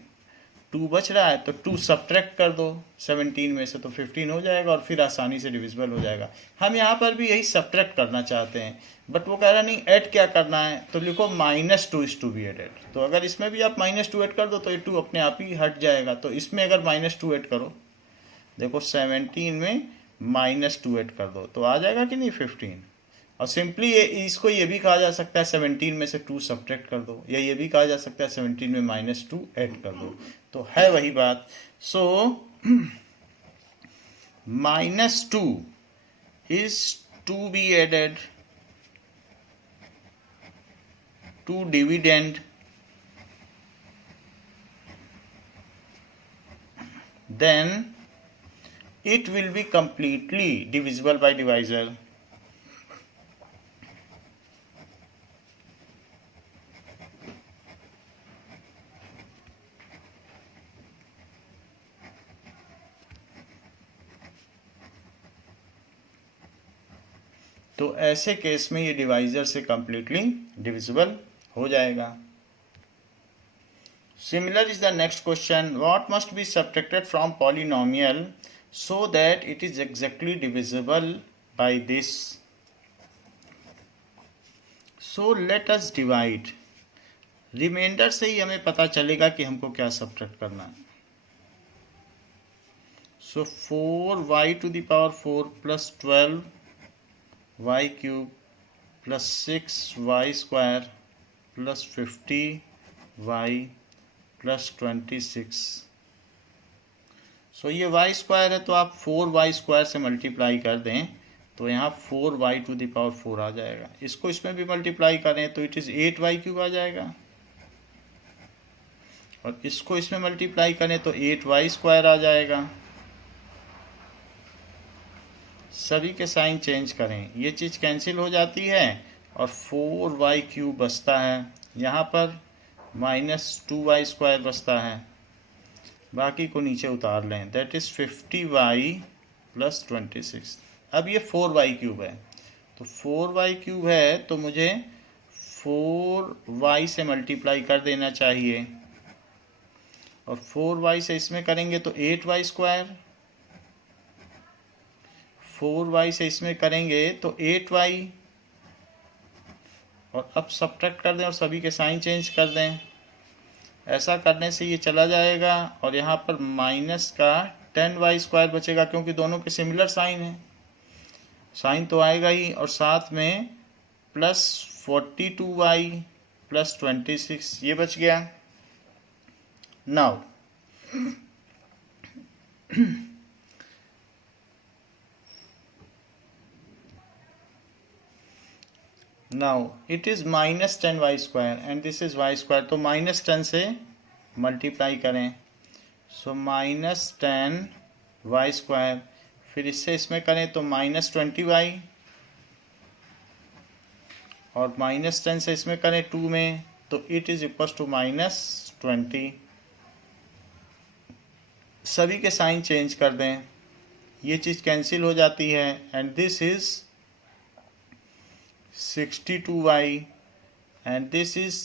2 बच रहा है तो 2 सब्ट्रैक्ट कर दो 17 में से तो 15 हो जाएगा और फिर आसानी से डिविजिबल हो जाएगा। हम यहाँ पर भी यही सब्ट्रैक्ट करना चाहते हैं, बट वो कह रहा नहीं ऐड क्या करना है, तो लिखो minus 2 is to be added. तो अगर इसमें भी आप माइनस 2 ऐड कर दो तो ये 2 अपने आप ही हट जाएगा। तो इसमें अगर माइनस 2 ऐड करो, देखो 17 में माइनस 2 ऐड कर दो तो आ जाएगा कि नहीं 15। और सिंपली इसको ये भी कहा जा सकता है 17 में से 2 सब्ट्रैक्ट कर दो, या ये भी कहा जा सकता है 17 में माइनस 2 ऐड कर दो, तो है वही बात। So minus 2 is to be added to dividend, then it will be completely divisible by divisor। तो ऐसे केस में ये डिवाइजर से कंप्लीटली डिविजिबल हो जाएगा। Similar is the next question, what must be subtracted from polynomial so that it is exactly divisible by this? So let us divide, remainder से ही हमें पता चलेगा कि हमको क्या सब्ट्रैक्ट करना है। So 4y to the power 4 plus 12y cube plus 6y² plus 50y plus 26। So ये y² है तो आप 4y² से मल्टीप्लाई कर दें तो यहाँ 4y टू द पावर 4 आ जाएगा। इसको इसमें भी मल्टीप्लाई करें तो इट इज़ 8y³ आ जाएगा, और इसको इसमें मल्टीप्लाई करें तो 8y² आ जाएगा। सभी के साइन चेंज करें, ये चीज़ कैंसिल हो जाती है और 4y³ बचता है, यहाँ पर माइनस 2y² बचता है, बाकी को नीचे उतार लें, दैट इज़ 50y प्लस 26। अब ये 4y³ है, तो 4y³ है तो मुझे 4y से मल्टीप्लाई कर देना चाहिए, और 4y से इसमें करेंगे तो 8y², 4y से इसमें करेंगे तो 8y, और अब सब्ट्रैक्ट कर दें और सभी के साइन चेंज कर दें। ऐसा करने से ये चला जाएगा और यहाँ पर माइनस का 10y² बचेगा, क्योंकि दोनों के सिमिलर साइन है, साइन तो आएगा ही, और साथ में प्लस 42y प्लस 26 ये बच गया। Now now it is minus 10y² and this is y², तो माइनस 10 से मल्टीप्लाई करें, सो माइनस 10y², फिर इससे इसमें करें तो माइनस 20y, और माइनस 10 से इसमें करें 2 में तो it is equal to minus 20। सभी के साइन चेंज कर दें, ये चीज़ कैंसिल हो जाती है and this is 62y and this is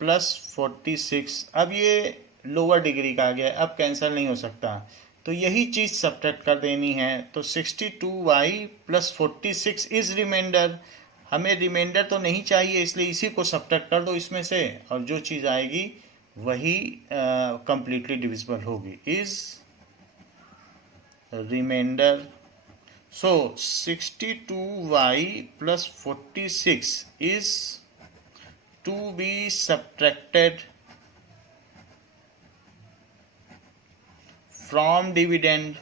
+46। अब ये लोअर डिग्री का आ गया, अब कैंसिल नहीं हो सकता, तो यही चीज़ सब्ट्रैक्ट कर देनी है। तो 62y + 46 इज रिमाइंडर। हमें रिमाइंडर तो नहीं चाहिए, इसलिए इसी को सब्ट्रैक्ट कर दो इसमें से, और जो चीज़ आएगी वही कंप्लीटली डिविजिबल होगी, is reminder. So 62y + 46 is to be subtracted from dividend.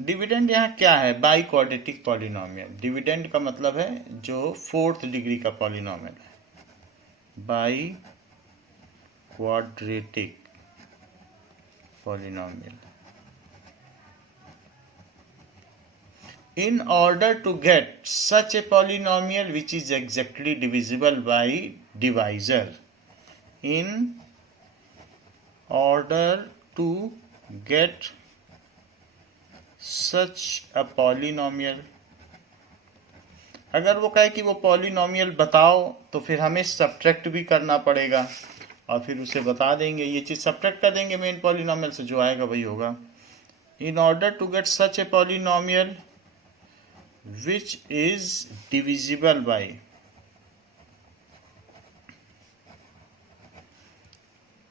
Dividend यहाँ क्या है? By quadratic polynomial. डिविडेंड का मतलब है जो 4th डिग्री का पॉलिनोमियल है, by quadratic polynomial. In order to get such a polynomial which is exactly divisible by divisor, in order to get such a polynomial, अगर वो कहे कि वो पॉलिनोमियल बताओ तो फिर हमें सब्ट्रैक्ट भी करना पड़ेगा और फिर उसे बता देंगे, ये चीज़ सब्ट्रैक्ट कर देंगे मेन पॉलिनोमियल से, जो आएगा वही होगा। In order to get such a polynomial which is divisible by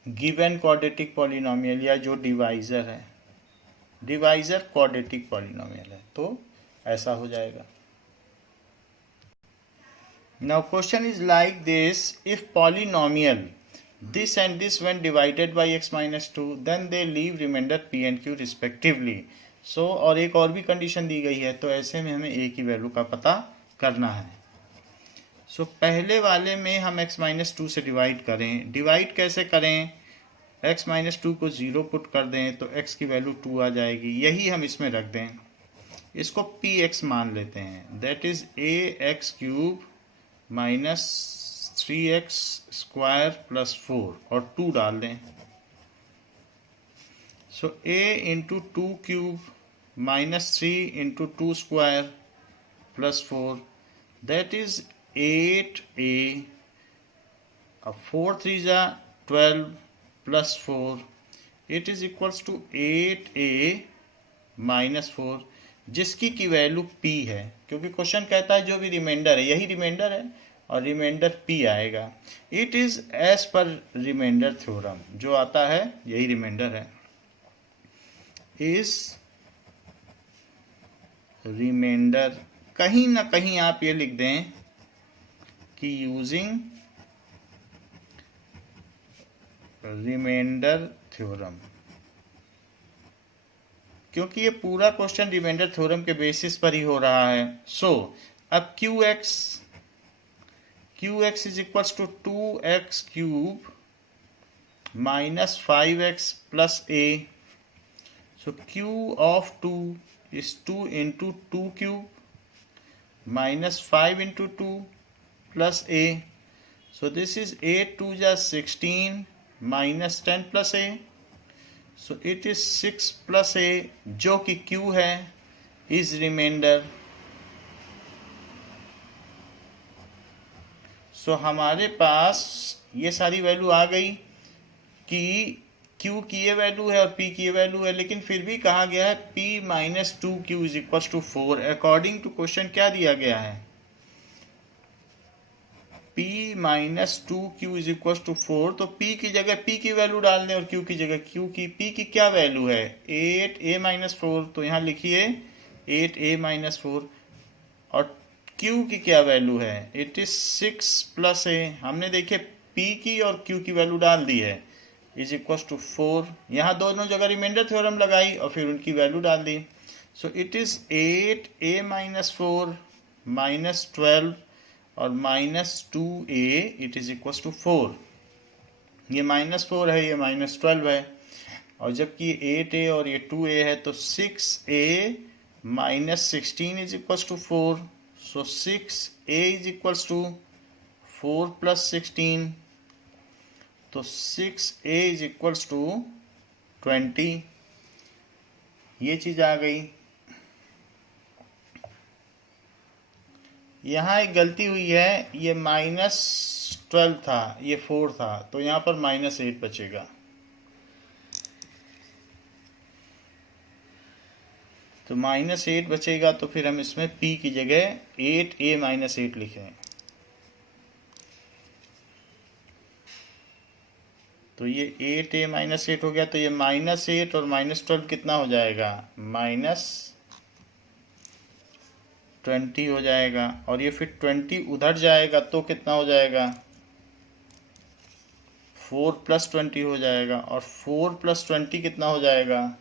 given quadratic polynomial, या जो डिवाइजर है, डिवाइजर क्वाड्रेटिक पॉलिनोमियल है, तो ऐसा हो जाएगा। Now question is like this, if polynomial this and this when divided by x minus 2 then they leave remainder p and q respectively. सो और एक और भी कंडीशन दी गई है, तो ऐसे में हमें ए की वैल्यू का पता करना है। सो पहले वाले में हम x माइनस 2 से डिवाइड करें। डिवाइड कैसे करें? x माइनस 2 को 0 पुट कर दें तो x की वैल्यू 2 आ जाएगी, यही हम इसमें रख दें, इसको px मान लेते हैं, दैट इज ax³ - 3x² + 4 और 2 डाल दें। सो a × 2³ -3 × 2² + 4, that is 8a, 4 3 12 + 4, it is equals to 8a - 4, जिसकी की वैल्यू p है, क्योंकि क्वेश्चन कहता है जो भी रिमाइंडर है, यही रिमाइंडर है और रिमाइंडर p आएगा। It is as per reminder theorem, जो आता है यही रिमाइंडर है, इज रिमाइंडर। कहीं ना कहीं आप ये लिख दें कि यूजिंग रिमाइंडर थ्योरम, क्योंकि ये पूरा क्वेश्चन रिमाइंडर थ्योरम के बेसिस पर ही हो रहा है। सो अब qx is equals to 2x³ - 5x + a। So q of 2 is 2 × 2³ - 5 × 2 plus a. So this is 8 2 16 minus 10 plus a. So it is 6 plus a, जो कि q है, is remainder. So हमारे पास ये सारी वैल्यू आ गई कि q की ये वैल्यू है और p की ये वैल्यू है, लेकिन फिर भी कहा गया है p - 2q = 4। According to question क्या दिया गया है? p - 2q = 4, तो p की जगह p की वैल्यू डाल दें और q की जगह q की। p की क्या वैल्यू है? 8a - 4, तो यहाँ लिखिए 8a - 4, और q की क्या वैल्यू है? It is 6 + a। हमने देखिए p की और q की वैल्यू डाल दी है, इज इक्वल टू 4। यहाँ दोनों जगह रिमाइंडर थ्योरम लगाई और फिर उनकी वैल्यू डाल दी। सो इट इज 8a - 4 - 12 और -2a, it is equal to 4। ये -4 है, ये -12 है, और जबकि 8a और ये 2a है, तो 6a - 16 is equal to 4। So 6a is equal to 4 + 16, तो 6a इज इक्वल्स टू 20, ये चीज आ गई। यहाँ एक गलती हुई है, ये -12 था, ये 4 था, तो यहाँ पर -8 बचेगा। तो -8 बचेगा, तो फिर हम इसमें p की जगह 8a-8 लिखें। तो ये 8a-8 हो गया, तो ये -8 और -12 कितना हो जाएगा, -20 हो जाएगा। और ये फिर 20 उधर जाएगा तो कितना हो जाएगा, 4 + 20 हो जाएगा। और 4 + 20 कितना हो जाएगा,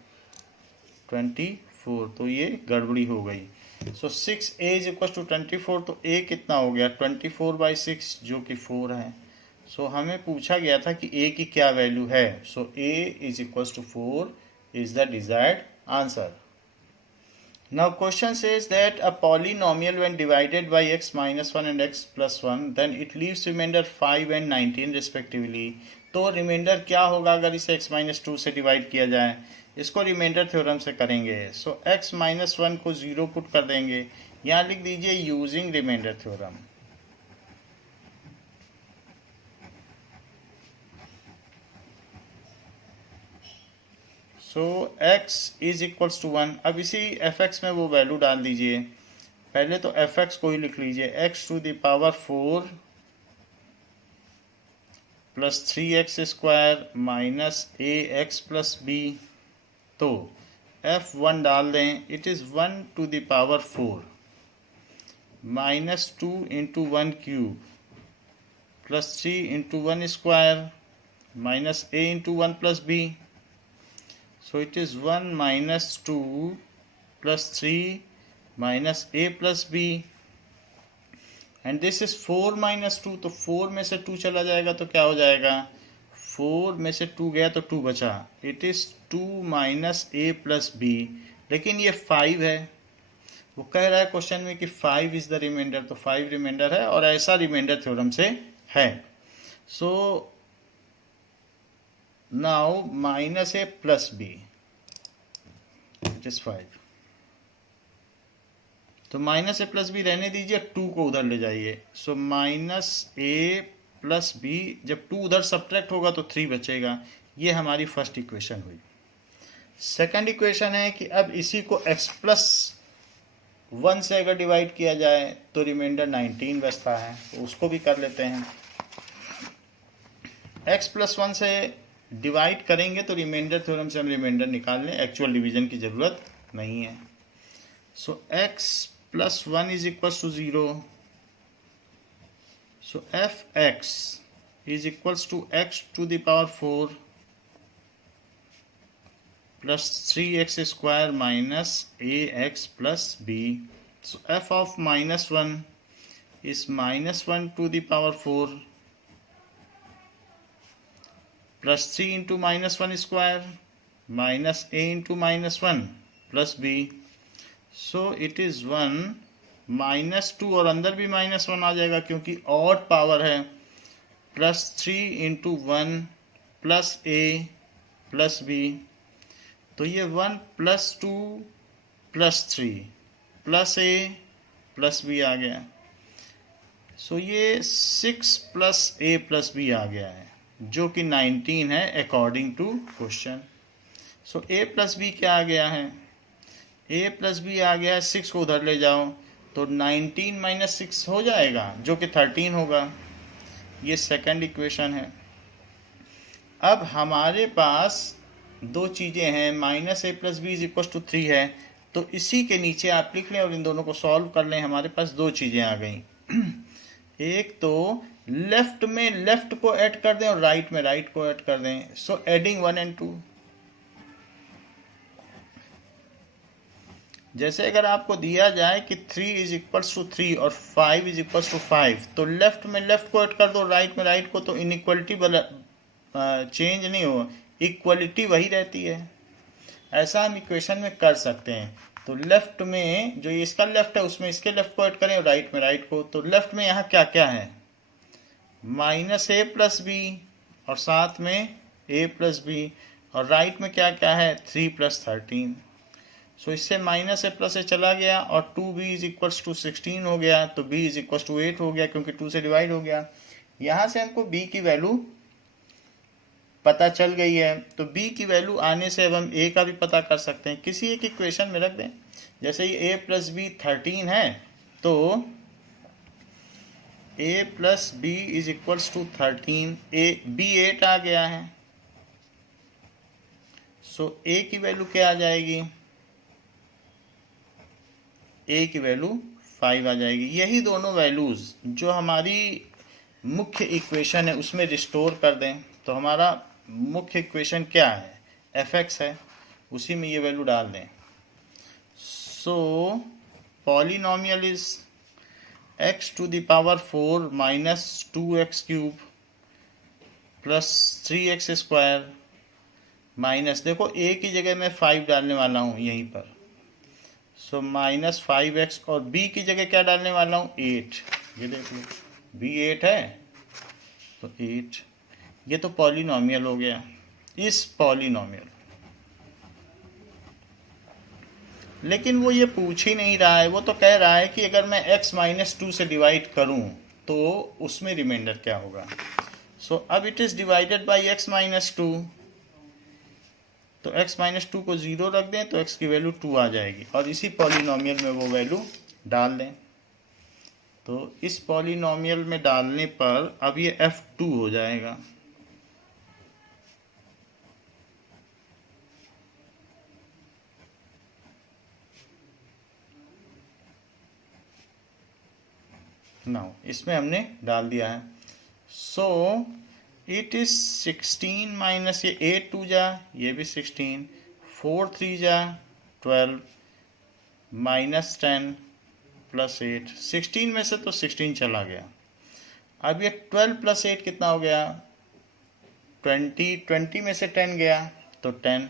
24। तो ये गड़बड़ी हो गई। सो 6a इज इक्वल टू 24, तो a कितना हो गया, 24/6 जो कि 4 है। सो हमें पूछा गया था कि a की क्या वैल्यू है। So a is equal to 4 is the desired answer. Now question says that a polynomial when divided by x minus 1 and x plus 1 then it leaves remainder 5 and 19 respectively। तो reminder क्या होगा अगर इसे x minus 2 से divide किया जाए, इसको remainder theorem से करेंगे। सो x minus 1 को 0 पुट कर देंगे, यहाँ लिख दीजिए using reminder theorem. So x is equals to 1। अब इसी fx में वो वैल्यू डाल दीजिए। पहले तो fx को ही लिख लीजिए, x to the power 4 plus 3x² minus ax plus b। तो f1 डाल दें, it is 1 to the power 4 minus 2 into 1 cube plus 3 into 1 square minus a into 1 plus b। So it is 1 minus 2 plus 3 minus a plus b and this is 4 minus 2। तो 4 में से 2 चला जाएगा तो क्या हो जाएगा, 4 में से 2 गया तो 2 बचा। It is 2 minus a plus b। लेकिन ये 5 है, वो कह रहा है क्वेश्चन में कि 5 इज द रिमाइंडर, तो 5 रिमाइंडर है और ऐसा रिमाइंडर थ्योरम से है। सो now minus a plus b it is 5। तो माइनस ए प्लस बी रहने दीजिए, 2 को उधर ले जाइए। सो माइनस ए प्लस बी, जब 2 उधर सब्ट्रैक्ट होगा तो 3 बचेगा। ये हमारी फर्स्ट इक्वेशन हुई। सेकंड इक्वेशन है कि अब इसी को x प्लस 1 से अगर डिवाइड किया जाए तो रिमाइंडर 19 बचता है, तो उसको भी कर लेते हैं। x प्लस 1 से डिवाइड करेंगे तो रिमाइंडर थ्योरम से हम रिमाइंडर निकाल लें, एक्चुअल डिवीजन की जरूरत नहीं है। So x plus 1 is equal to 0। So fx is equal to x to the power 4 plus 3x² minus ax plus b। So f of -1 is -1 to the power 4 plus 3 into -1 square minus a into -1 plus b। so it is 1 -2 और अंदर भी -1 आ जाएगा क्योंकि odd power है, plus 3 into 1 plus a plus b। तो ये 1 plus 2 plus 3 plus a plus b आ गया। सो ये 6 प्लस a प्लस b आ गया है, जो कि 19 है according to question. So a plus b क्या आ गया है, a प्लस बी आ गया है, 6 को उधर ले जाओ तो 19 माइनस 6 हो जाएगा, जो कि 13 होगा। ये सेकंड इक्वेशन है। अब हमारे पास दो चीज़ें हैं, minus a plus b is equal to 3 है, तो इसी के नीचे आप लिख लें और इन दोनों को सॉल्व कर लें। हमारे पास दो चीज़ें आ गई। एक तो लेफ्ट में लेफ्ट को ऐड कर दें और राइट में राइट को ऐड कर दें। So adding 1 and 2। जैसे अगर आपको दिया जाए कि 3 इज इक्वल्स टू 3 और 5 इज इक्वल्स टू 5, तो लेफ्ट में लेफ्ट को ऐड कर दो, राइट में राइट को, तो इनइक्वलिटी चेंज नहीं हो, इक्वलिटी वही रहती है। ऐसा हम इक्वेशन में कर सकते हैं। तो लेफ्ट में जो इसका लेफ्ट है उसमें इसके लेफ्ट को ऐड करें और राइट में राइट को। तो लेफ्ट में यहाँ क्या क्या है, -a प्लस बी और साथ में a प्लस बी, और राइट में क्या क्या है 3 प्लस 13। सो इससे माइनस ए प्लस ए चला गया और 2b इज इक्वल्स टू 16 हो गया, तो b इज इक्वल्स टू 8 हो गया क्योंकि 2 से डिवाइड हो गया। यहाँ से हमको b की वैल्यू पता चल गई है, तो b की वैल्यू आने से अब हम a का भी पता कर सकते हैं। किसी एक इक्वेशन में रख दें, जैसे ये a प्लस बी 13 है, तो a plus b is equals to 13, b 8 आ गया है, सो a की वैल्यू क्या आ जाएगी, a की वैल्यू 5 आ जाएगी। यही दोनों वैल्यूज जो हमारी मुख्य इक्वेशन है उसमें रिस्टोर कर दें, तो हमारा मुख्य इक्वेशन क्या है, fx है, उसी में ये वैल्यू डाल दें। So polynomial is x to the power 4 minus 2x cube plus 3x square minus, देखो a की जगह मैं 5 डालने वाला हूँ यहीं पर, सो माइनस 5x, और b की जगह क्या डालने वाला हूँ 8, ये देख लो b 8 है तो 8। ये तो पॉलिनोमियल हो गया। इस पॉलिनोमियल, लेकिन वो ये पूछ ही नहीं रहा है, वो तो कह रहा है कि अगर मैं x माइनस 2 से डिवाइड करूं तो उसमें रिमाइंडर क्या होगा। सो अब it is divided by x minus 2, तो x माइनस 2 को 0 रख दें तो x की वैल्यू 2 आ जाएगी, और इसी पॉलिनोमियल में वो वैल्यू डाल दें। तो इस पॉलिनोमियल में डालने पर अब ये f2 हो जाएगा। नाउ इसमें हमने डाल दिया है, सो इट इज 16 माइनस ये 8 2 जा, ये भी 16, 4 3 जा 12 माइनस 10 प्लस 8, 16 में से तो 16 चला गया। अब ये 12 प्लस 8 कितना हो गया 20, 20 में से 10 गया तो 10,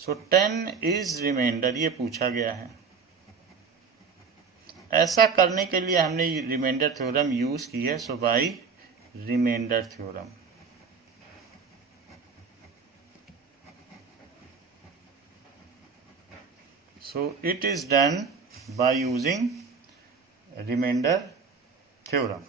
सो 10 इज रिमाइंडर, ये पूछा गया है। ऐसा करने के लिए हमने रिमाइंडर थ्योरम यूज की है, so by reminder theorem. So it is done by using remainder theorem.